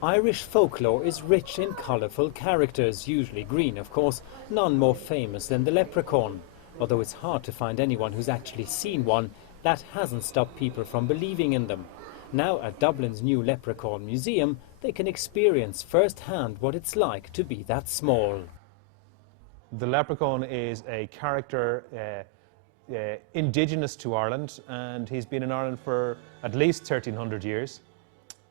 Irish folklore is rich in colourful characters, usually green of course, none more famous than the leprechaun. Although it's hard to find anyone who's actually seen one, that hasn't stopped people from believing in them. Now at Dublin's new Leprechaun Museum, they can experience firsthand what it's like to be that small. The leprechaun is a character indigenous to Ireland, and he's been in Ireland for at least 1300 years.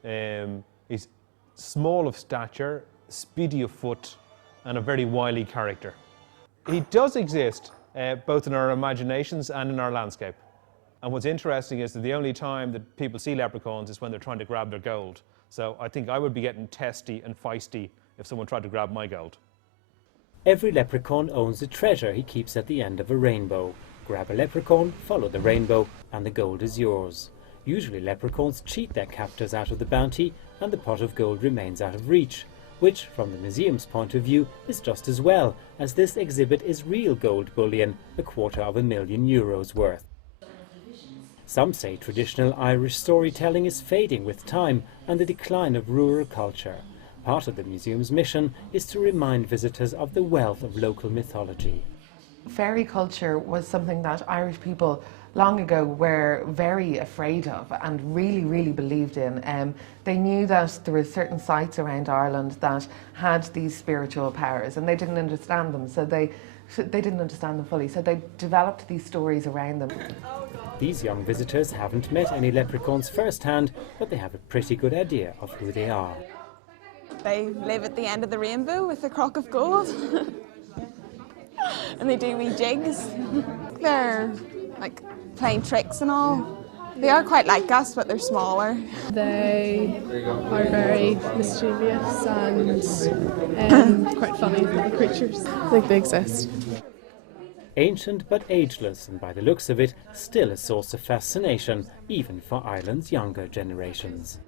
He's small of stature, speedy of foot, and a very wily character. He does exist both in our imaginations and in our landscape. And what's interesting is that the only time that people see leprechauns is when they're trying to grab their gold. So I think I would be getting testy and feisty if someone tried to grab my gold. Every leprechaun owns a treasure he keeps at the end of a rainbow. Grab a leprechaun, follow the rainbow, and the gold is yours. Usually leprechauns cheat their captors out of the bounty, and the pot of gold remains out of reach, which, from the museum's point of view, is just as well, as this exhibit is real gold bullion, €250,000 worth. Some say traditional Irish storytelling is fading with time and the decline of rural culture. Part of the museum's mission is to remind visitors of the wealth of local mythology. Fairy culture was something that Irish people long ago were very afraid of and really believed in. They knew that there were certain sites around Ireland that had these spiritual powers, and they didn't understand them, so they didn't understand them fully, so they developed these stories around them. These young visitors haven't met any leprechauns firsthand, but they have a pretty good idea of who they are. They live at the end of the rainbow with a crock of gold. And they do wee jigs. They're like playing tricks and all. They are quite like us, but they're smaller. They are very mischievous and quite funny little creatures. I think they exist. Ancient but ageless, and by the looks of it, still a source of fascination, even for Ireland's younger generations.